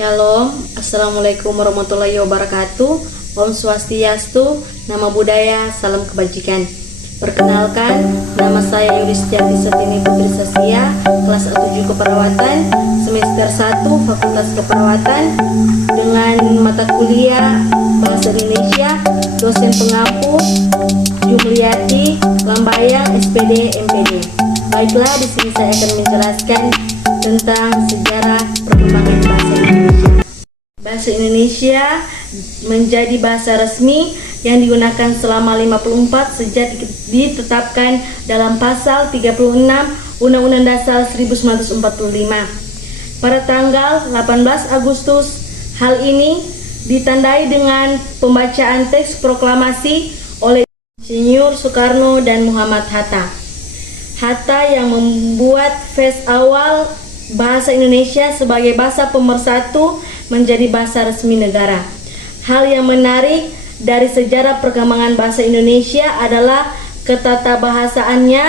Shalom, Assalamualaikum warahmatullahi wabarakatuh. Om Swastiastu, nama budaya, salam kebajikan. Perkenalkan, nama saya Yulistianti Septini Putri Sasia, kelas A7 Keperawatan, semester 1 Fakultas Keperawatan, dengan mata kuliah Bahasa Indonesia, dosen pengampu Jumliyati Lambayang SPD MPD. Baiklah, di sini saya akan menjelaskan tentang sejarah perkembangan bahasa Indonesia. Bahasa Indonesia menjadi bahasa resmi yang digunakan selama 54 sejak ditetapkan dalam pasal 36 Undang-Undang Dasar 1945 pada tanggal 18 Agustus. Hal ini ditandai dengan pembacaan teks proklamasi oleh Insinyur Soekarno dan Muhammad Hatta. Hatta yang membuat fase awal bahasa Indonesia sebagai bahasa pemersatu menjadi bahasa resmi negara. Hal yang menarik dari sejarah perkembangan bahasa Indonesia adalah ketatabahasaannya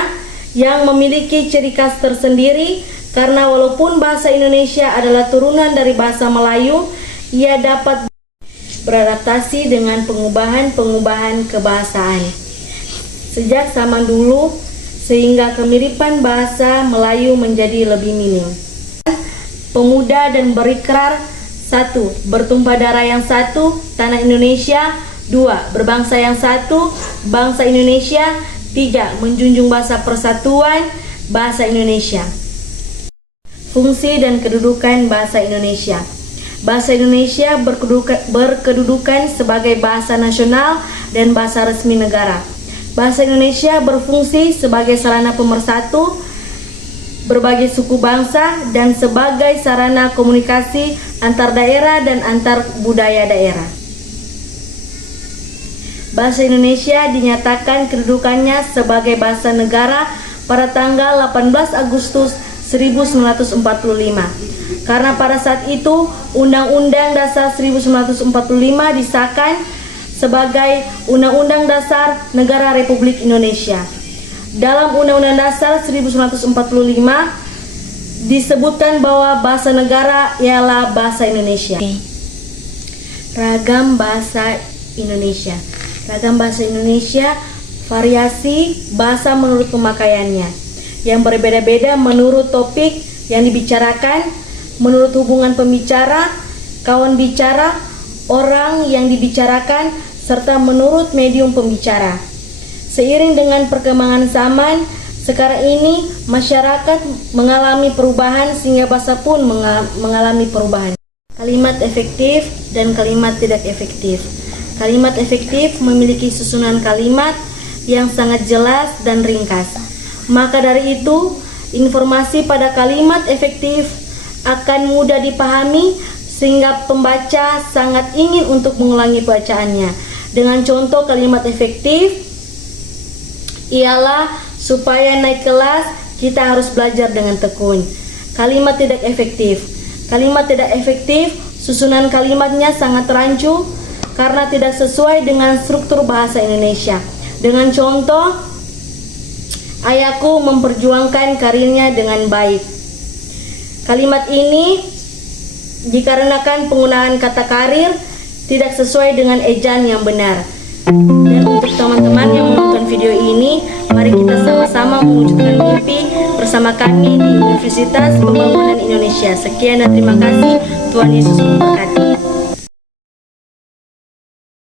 yang memiliki ciri khas tersendiri, karena walaupun bahasa Indonesia adalah turunan dari bahasa Melayu, ia dapat beradaptasi dengan pengubahan kebahasaan sejak zaman dulu, sehingga kemiripan bahasa Melayu menjadi lebih minim. Pemuda dan berikrar: 1. Bertumpah darah yang satu, tanah Indonesia. 2. Berbangsa yang satu, bangsa Indonesia. 3. Menjunjung bahasa persatuan, bahasa Indonesia. Fungsi dan kedudukan bahasa Indonesia. Bahasa Indonesia berkedudukan sebagai bahasa nasional dan bahasa resmi negara. Bahasa Indonesia berfungsi sebagai sarana pemersatu berbagai suku bangsa dan sebagai sarana komunikasi antar daerah dan antar budaya daerah. Bahasa Indonesia dinyatakan kedudukannya sebagai bahasa negara pada tanggal 18 Agustus 1945. Karena pada saat itu Undang-Undang Dasar 1945 disahkan sebagai Undang-Undang Dasar Negara Republik Indonesia. Dalam Undang-Undang Dasar 1945 disebutkan bahwa bahasa negara ialah bahasa Indonesia. Ragam bahasa Indonesia. Ragam bahasa Indonesia, variasi bahasa menurut pemakaiannya yang berbeda-beda menurut topik yang dibicarakan, menurut hubungan pembicara, kawan bicara, orang yang dibicarakan, serta menurut medium pembicara. Seiring dengan perkembangan zaman, sekarang ini masyarakat mengalami perubahan sehingga bahasa pun mengalami perubahan. Kalimat efektif dan kalimat tidak efektif. Kalimat efektif memiliki susunan kalimat yang sangat jelas dan ringkas. Maka dari itu, informasi pada kalimat efektif akan mudah dipahami sehingga pembaca sangat ingin untuk mengulangi bacaannya. Dengan contoh kalimat efektif ialah supaya naik kelas kita harus belajar dengan tekun. Kalimat tidak efektif. Kalimat tidak efektif, susunan kalimatnya sangat rancu karena tidak sesuai dengan struktur bahasa Indonesia. Dengan contoh, ayahku memperjuangkan karirnya dengan baik. Kalimat ini dikarenakan penggunaan kata karir tidak sesuai dengan ejaan yang benar. Dan untuk teman-teman yang menonton video ini, mari kita sama-sama mewujudkan mimpi bersama kami di Universitas Pembangunan Indonesia. Sekian dan terima kasih. Tuhan Yesus memberkati.